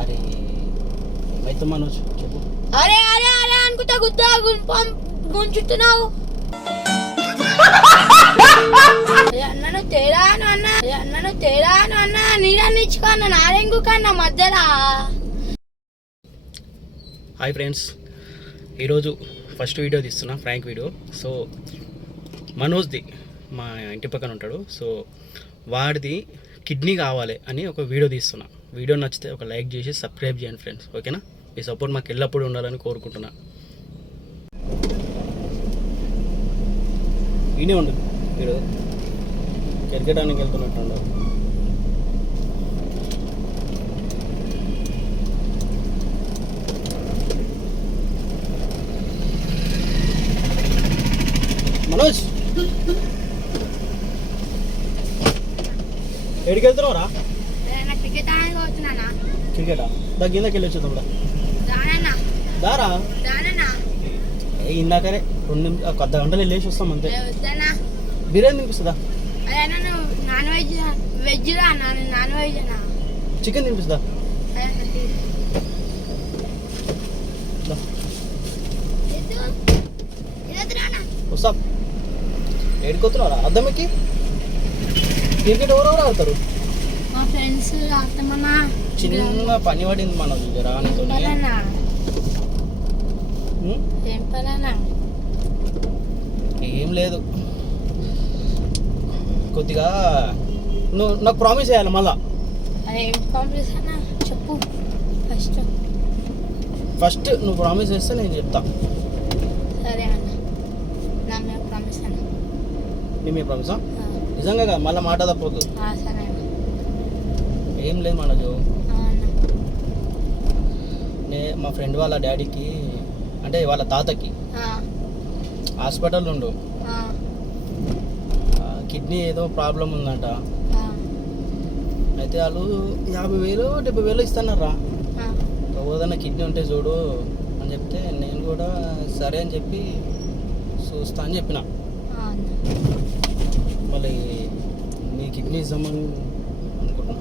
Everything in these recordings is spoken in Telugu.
అరే ఏమైతే మనోజ్ చెప్పు. అరే అరే అరే అనుకుంటా గుద్దా గుంచుతున్నావు. అన్నను తేడాను అన్న నీళ్ళని ఇచ్చుకో అన్న నారెంగు కన్నా మధ్యలో. హాయ్ ఫ్రెండ్స్, ఈరోజు ఫస్ట్ వీడియో తీస్తున్నా, ఫ్రాంక్ వీడియో. సో మనోజ్ది మా ఇంటి పక్కన ఉంటాడు, సో వాడిది కిడ్నీ కావాలి అని ఒక వీడియో తీస్తున్నా. వీడియో నచ్చితే ఒక లైక్ చేసి సబ్స్క్రైబ్ చేయండి ఫ్రెండ్స్, ఓకేనా? ఈ సపోర్ట్ మాకు ఎల్లప్పుడూ ఉండాలని కోరుకుంటున్నా. ఈయనే ఉండు, వీడు కెరకడానికి వెళ్తున్నట్టు ఉండవు. మనోజ్ ఎక్కడికి వెళ్తున్నావురా? క్రికెట్ ఆడడానికి వచ్చినా. క్రికెటా? కిందకి వెళ్ళి వచ్చేద్దాం. దారా ఇందాకనే 2 నిమిషాలు, ఒక అర్ధ గంటలు వెళ్ళేసి వస్తాం అంతే. బిర్యానీ తినిపిస్తుందా? Non veg non veg chicken తినిపిస్తుందా? వస్తా. ఏడుకొస్తున్నారా? అద్దమ్మకి క్రికెట్ ఎవరెవరు ఆడతారు? మా ఫ్రెండ్స్ ఆడతామన్నా. చిన్న పని పడింది మన రానితో. ఏం లేదు, కొద్దిగా నువ్వు నాకు ప్రామిస్ చేయాలి మళ్ళా. చెప్పు. ఫస్ట్ నువ్వు ప్రామిస్ చేస్తే నేను చెప్తా. సరే అన్న, నా మీద ప్రామిస్ అన్న. నీ మీద ప్రామిసా? నిజంగా కదా, మళ్ళీ మాట తప్పొద్దు. సరే అన్న. ఏం లేదు మనజు, మా ఫ్రెండ్ వాళ్ళ డాడీకి, అంటే వాళ్ళ తాతకి హాస్పిటల్ ఉండు, కిడ్నీ ఏదో ప్రాబ్లం ఉందంట. అయితే వాళ్ళు 50,000 70,000 ఇస్తున్నారా, ఏదైనా కిడ్నీ ఉంటే చూడు అని చెప్తే నేను కూడా సరే అని చెప్పి చూస్తా అని చెప్పిన. మళ్ళీ నీ కిడ్నీ ఇద్దామని అనుకుంటున్నా.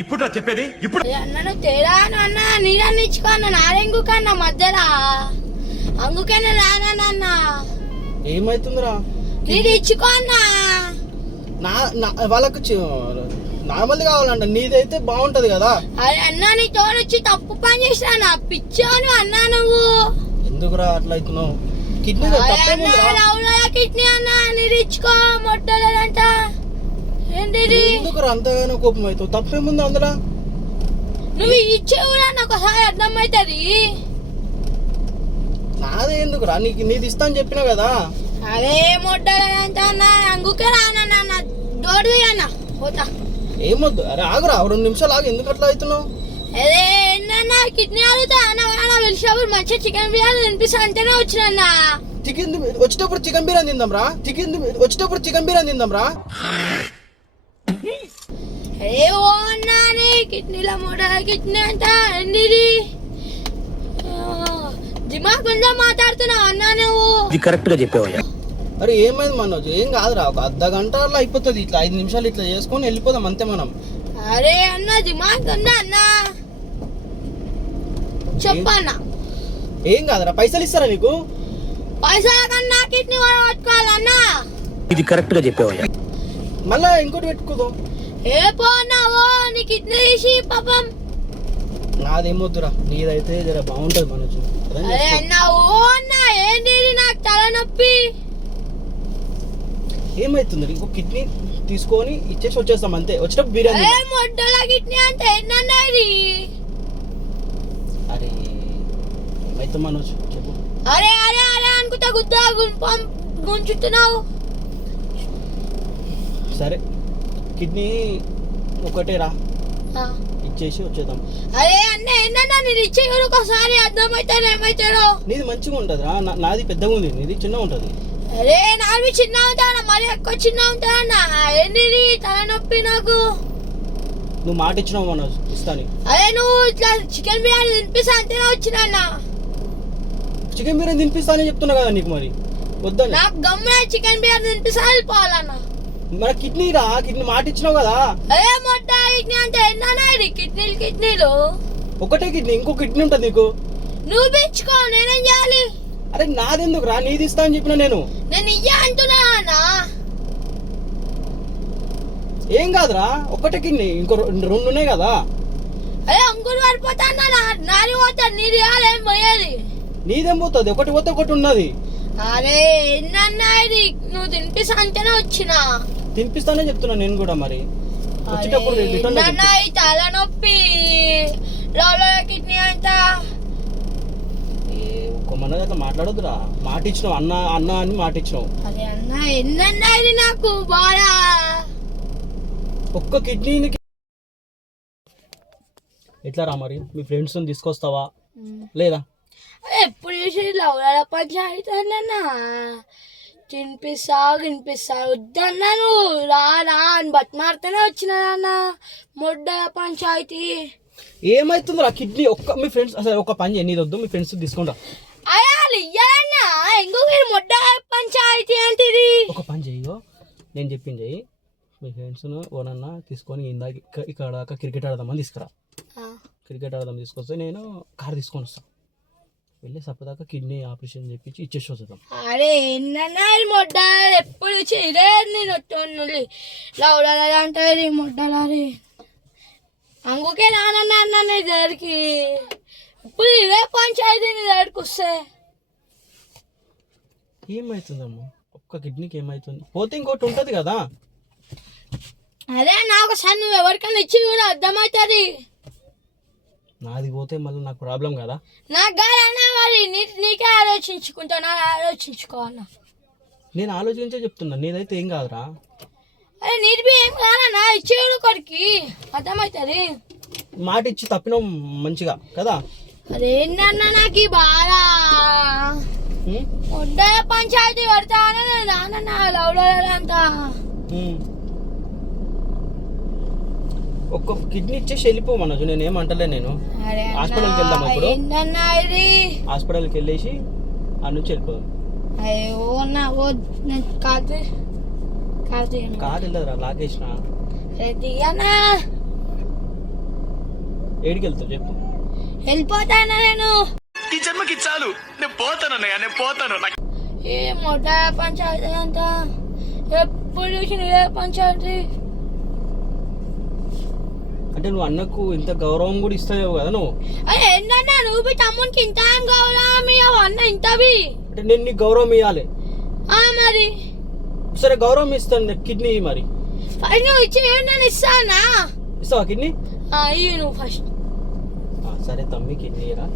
ఇప్పుడు చెప్పేది ఇప్పుడు అన్నను తేడాను అన్న నీళ్ళని ఇచ్చుకో అన్న నారెంగు కన్నా మధ్యలో అంగుకైనా రానన్న. ఏమైతుందిరా? నీది ఇచ్చుకో అన్న. వాళ్ళకు నార్మల్ కావాలంట, నీదైతే బాగుంటది కదా. అరే అన్న, నీ తోడొచ్చి తప్పు పని చేసినా పిచ్చాను అన్న. నువ్వు ఎందుకురా అట్లా అవుతున్నావు? కిడ్నీ కిడ్నీ అన్న నీది ఇచ్చుకో మొట్టలేదంట. ఏంటిది? ఎందుకురా అంతగానో కోపం అవుతావు? తప్పేముంది అందులో? నువ్వు ఇచ్చే కూడా నాకు ఒకసారి అర్థమవుతుంది. నాదే ఎందుకురా? నీది ఇస్తా అని చెప్పినా కదా. అదే మొట్టలేదంట అన్న, అందుకే రానన్న. దోడు అన్న పోతా. ఏమొద్దు, అరే ఆగురా, 2 నిమిషాలు ఆగు. ఎందుకు అట్లా అవుతున్నావు? అదే ఏంటన్నా కిడ్నీ అడుగుతా అన్న. వెళ్ళినప్పుడు మంచిగా చికెన్ బిర్యానీ తినిపిస్తా అంటేనే వచ్చిన. చికెన్ వచ్చేటప్పుడు చికెన్ బిర్యానీ తిందాం రా. ఏ ఓ అన్నా, కిడ్నీలో మోడల్ కిడ్నీ అంట. ఏంటిది? దిమాగ్ ఉందా మాట్లాడుతున్నావు అన్నా నువ్వు? కరెక్ట్ గా చెప్పావయ్యా. అరే ఏమైంది మనోజ్? ఏం కాదురా, ఒక అర్ధ గంటలో అయిపోతుంది. ఇట్లా 5 నిమిషాలు ఇట్లా చేసుకొని వెళ్ళిపోదాం అంతే మనం. అరే అన్న, దిమాగ్ ఉందా అన్న? చెప్పన్నా. ఏం కాదురా, పైసలు ఇస్తారా నీకు? పైసల కన్నా కిడ్నీ పట్టుకోవాలన్నా. ఇది కరెక్ట్ గా చెప్పావయ్యా. మళ్ళా ఇంకోటి పెట్టుకోదాం. ఏ పోన్నావో నీ కిడ్నీ తీసి పాపం. నాదేమొద్దురా, నీదైతే జర బాగుంటది మనోజ్. అరే అన్న, ఓ అన్న ఏంటి నాకు తలనొప్పి. ఏమైతుంది? ఇంకో కిడ్నీ తీసుకొని ఇచ్చేసి వచ్చేస్తాం అంతే. వచ్చేటప్పుడు బిర్యానీ. మొడ్డల కిడ్నీ అంటే ఏంటన్నా ఇది? అరే ఏమైతే మనోజ్ చెప్పు. అరే అరే అరే అనుకుంటా గుద్దా గుంచుతున్నావు. సరే కిడ్నీ ఒకటే రా, ఇచ్చేసి వచ్చేద్దాం. అరే అన్న ఏంటన్నా నీది ఇచ్చే ఒకసారి అర్థమవుతాడు ఏమవుతాడో. నీది మంచిగా ఉంటది రా, నాది పెద్దగా ఉంది, నీది చిన్నగా ఉంటది. అరే నాది చిన్న ఉంటానా, మరి ఎక్కువ చిన్న ఉంటానా? ఏంటి తలనొప్పి నాకు. నువ్వు మాట ఇచ్చినావు మనోజ్, ఇస్తాను. అరే నువ్వు ఇట్లా చికెన్ బిర్యానీ తినిపిస్తా అంటేనే వచ్చినా. చికెన్ బిర్యానీ తినిపిస్తానని చెప్తున్నా కదా నీకు, మరి వద్దని. నాకు గమ్మున చికెన్ బిర్యానీ తినిపిస్తా వెళ్ళిపోవాలన్నా. మన కిడ్నీ రా, కిడ్నీ మాట ఇచ్చినావు కదా. అదే మొట్ట కిడ్నీ అంటే ఎన్నన్నా ఇది కిడ్నీలు ఒకటే కిడ్నీ, ఇంకో కిడ్నీ ఉంటుంది నీకు. నువ్వు పెంచుకో, నేనేం చేయాలి? అరే నాదెందుకు రా, నీది ఇస్తా అని చెప్పిన నేను ఇయ్య అంటున్నా అన్న. ఏం కాదురా, ఒకటే కిడ్నీ, ఇంకో రెండు ఉన్నాయి కదా. అదే అంకులు పడిపోతా అన్న, నాది పోతాడు, నీది కాదేం పోయేది. నీదేం పోతుంది, ఒకటి పోతే ఒకటి ఉన్నది. అరే ఎన్నన్నా ఇది, నువ్వు తినిపిస్తా అంటేనే వచ్చినా. తినిపిస్తానే చెప్తున్నా నేను కూడా. మరి వచ్చేటప్పుడు రిటర్న్ లో నాన్న ఈ తలనొప్పి, లోపల కిడ్నీ అంతా. ఒక్క మన అట్లా మాట్లాడొద్దురా. మాట ఇచ్చినావు, అన్న అన్న అని మాట ఇచ్చినావు. అరే అన్న ఎన్నన్నా ఇది నాకు బాగా. ఒక్క కిడ్నీకి ఎట్లా రా మరి? మీ ఫ్రెండ్స్ తీసుకొస్తావా లేదా? ఎప్పుడు చూసి లవల పంచాయతీ అన్న, తినిపిస్తా వద్దన్నా, నువ్వు రా అని బతిమారితేనే వచ్చినా అన్న. మొడ్డల పంచాయతీ ఏమైతుంది రా కిడ్నీ? ఒక్క మీ ఫ్రెండ్స్ అసలు ఒక పని చేయి, నీది వద్దు, మీ ఫ్రెండ్స్ తీసుకుంటా. అయ్యాలి ఇయ్యాలన్నా, ఇంకొక మొడ్డ పంచాయతీ అంటే ఇది. ఒక పని చెయ్యో, నేను చెప్పింది చెయ్యి. మీ ఫ్రెండ్స్ ఓనన్నా తీసుకొని ఇందాక ఇక్కడ దాకా క్రికెట్ ఆడదామని తీసుకురా. క్రికెట్ ఆడదాం తీసుకొస్తే నేను కార్ తీసుకొని వస్తాను. వెళ్ళి సప్పదాకా కిడ్నీ ఆపరేషన్ చేపించి ఇచ్చేసి వస్తాం. అరే ఏంటన్నా మొడ్డ, ఎప్పుడు ఇదే నేను వచ్చి లవడాలి అంటే మొడ్డలారి. అందుకే నాన్న అన్న నీ దగ్గరికి ఇప్పుడు ఇదే పంచాయతీ నీ దగ్గరికి వస్తే. ఏమవుతుందమ్మా ఒక్క కిడ్నీకి? ఏమవుతుంది? పోతే ఇంకోటి ఉంటుంది కదా. అదే నాకు సార్ నువ్వు ఎవరికైనా ఇచ్చి కూడా అర్థమవుతుంది. నాది పోతే మళ్ళీ నాకు ప్రాబ్లం కదా. నాకు కాదన్నా, మరి నీకే ఆలోచించుకుంటా, నాకు ఆలోచించుకోవాలన్నా. నేను ఆలోచించే చెప్తున్నా, నీదైతే ఏం కాదురా. అరే నీది ఏం కాదన్నా, ఇచ్చేవాడు కొడుకి అర్థమవుతుంది. మాట ఇచ్చి తప్పినాం మంచిగా కదా. అదేంటన్నా నాకు బాగా ఉద్దయ పంచాయతీ పడతానా నాన్న లవడంతా. ఒక్క కిడ్నీ ఇచ్చేసి వెళ్ళిపో మనోజు, నేను ఏమంటలే. నేను హాస్పిటల్కి వెళ్దాం ఇప్పుడు. హాస్పిటల్కి వెళ్ళేసి ఆ నుంచి వెళ్ళిపోదాం. అయ్యో నా కార్ వెళ్ళదురా, లాగేసిన. దిగనా, ఏడికి వెళ్తావు చెప్పు? వెళ్ళిపోతానా నేను. ఈ జన్మకి చాలు, నేను పోతానన్నయ్య, నేను పోతాను. ఏ మొట్ట పంచాయతీ అంతా ఎప్పుడు చూసిన పంచాయతీ. అంటే నువ్వు అన్నకు ఇంత గౌరవం కూడా ఇస్తావు కదా నువ్వు. అరే ఏంటన్నా, నువ్వు తమ్మునికి ఇంత ఏం గౌరవం ఇవ్వవు అన్న, ఇంతవి. అంటే నేను నీకు గౌరవం ఇవ్వాలి మరి. సరే గౌరవం ఇస్తాను, కిడ్నీ మరి ఫస్ట్ నువ్వు ఇచ్చి నేను ఇస్తానా? ఇస్తావా కిడ్నీ? ఇయ్యి నువ్వు ఫస్ట్. సరే తమ్మి కిడ్నీ రా.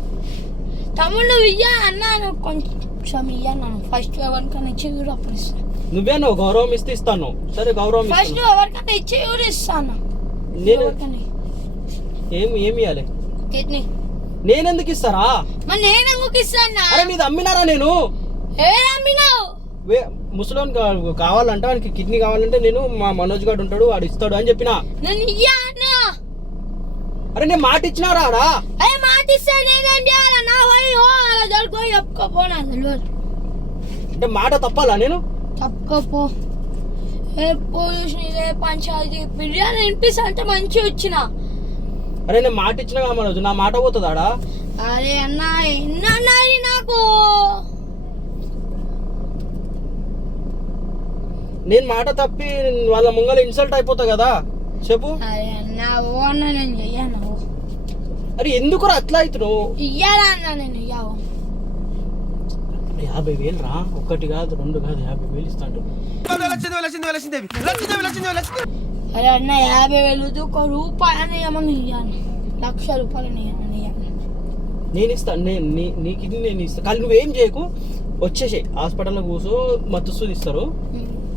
తమ్ముడు నువ్వు ఇయ్యా అన్నా, నువ్వు కొంచెం ఇయ్యన్నాను ఫస్ట్. ఎవరికైనా ఇచ్చి కూడా అప్పుడు ఇస్తాను. నువ్వే నువ్వు గౌరవం ఇస్తే ఇస్తాను. సరే గౌరవం ఫస్ట్ ఎవరికైనా ఇచ్చి కూడా ఇస్తాను. నేను ఏమి ఇవ్వాలి? కిడ్నీ నేనెందుకు ఇస్తారా? మరి నేను ఎందుకు ఇస్తానా? అరే నీది అమ్మినారా? నేను ఏం అమ్మినావు? ముసలోన్ కావాలంటే వానికి కిడ్నీ కావాలంటే నేను మా మనోజ్ గారు ఉంటాడు, వాడు ఇస్తాడు అని చెప్పిన. నేను ఇయ్యా అన్నా. అరే నేను మాట ఇచ్చినారా? అరే మాట ఇస్తే నేనేం చేయాలన్నా? అలా దొరికి చెప్పుకోపోనా? అంటే మాట తప్పాలా నేను? తప్పుకోపో. ఎప్పుడు చూసిన పంచాయతీ బిర్యానీ వినిపిస్తా అంటే మంచిగా వచ్చిన. అరే నేను మాట ఇచ్చినా కదా మనోజ్, నా మాట పోతుందాడా? అరే అన్నా ఎన్నన్నా నాకు. నేను మాట తప్పి వాళ్ళ ముంగల ఇన్సల్ట్ అయిపోతా కదా, చెప్పు. అరే అన్నా ఓ అన్నా, నేను చెయ్యను. అరే ఎందుకు అట్లా అవుతున్నావు? ఇయ్యాలా అన్నా, నేను ఇయ్యావు. 50,000 రా, ఒకటి కాదు రెండు కాదు, 50,000 ఇస్తాడు. అరే అన్న 50,000 ఒక రూపాయని ఏమన్నా ఇయ్యాను, 1,00,000 రూపాయలని ఏమన్నా ఇయ్యాను. నేను ఇస్తాను, నీ కిడ్నీ నేను ఇస్తాను. కానీ నువ్వేం చేయకు, వచ్చేసాయి హాస్పిటల్లో కూర్చో, మత్తుస్తుంది ఇస్తారు,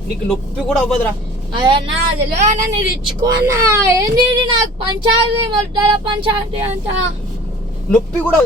నీకు నొప్పి కూడా అవ్వదురా. అరే అన్న తెలియనా, నేను ఇచ్చుకో అన్నా. ఏంది నాకు పంచాయతీ మొదల పంచాయతీ అంతా నొప్పి కూడా